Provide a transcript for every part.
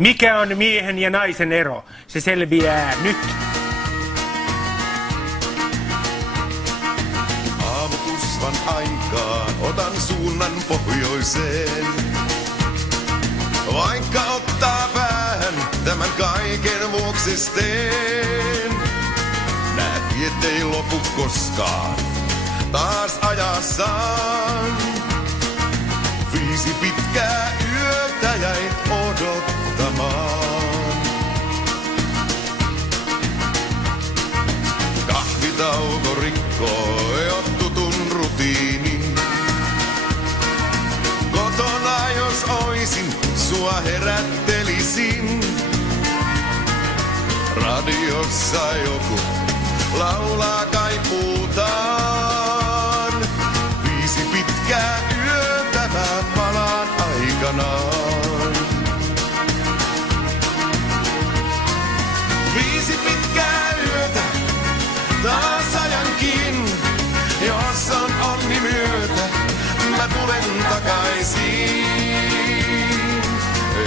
Mikä on miehen ja naisen ero? Se selviää nyt. Aamutusvan aikaan otan suunnan pohjoiseen. Vaikka ottaa vähän, tämän kaiken vuoksi teen. Nää tiet ei lopu koskaan, taas ajaa saan. 5 pitkää yötä jäin odottamaan. Kahvitauko rikkoo jo tutun rutiinin. Kotona jos oisin, sua herättelisin. Radiossa joku laulaa kaipuutaan. 5 pitkää yötä mä palaan aikanaan. 5 pitkää yötä, taas ajankin. Jos on onni myötä, mä tulen takaisin.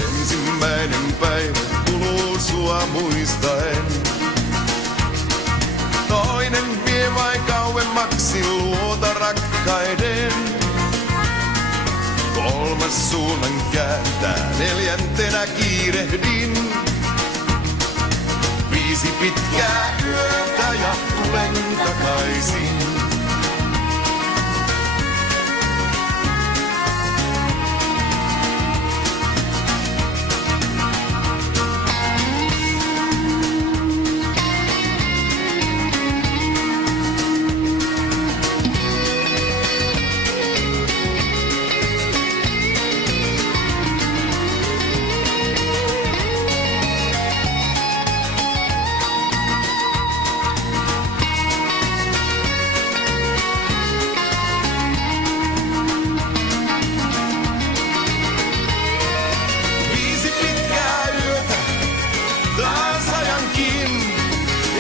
Ensimmäinen päivä kuluu sua muistaen. Toinen vie vain kauemmaksi luota rakkaiden. 3. suunnan kääntää, 4. kiirehdin. 5 pitkää yötä ja tulen takaisin.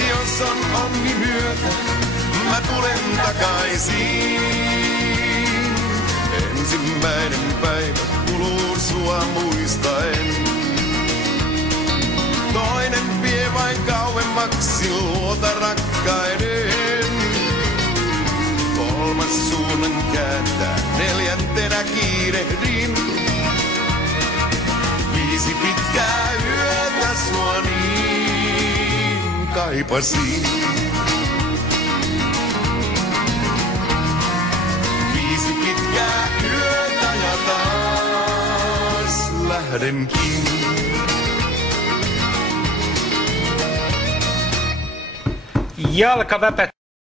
Jos on onni myötä, mä tulen takaisin. Ensimmäinen päivä kuluu sua muistaen. Toinen vie vain kauemmaksi luota rakkaiden. 3. suunnan kääntää, 4. kiirehdin. 5 pitkää yötä sua niin kaipasin. 5 pitkää yötä ja taas lähdenkin. Jalka väpät.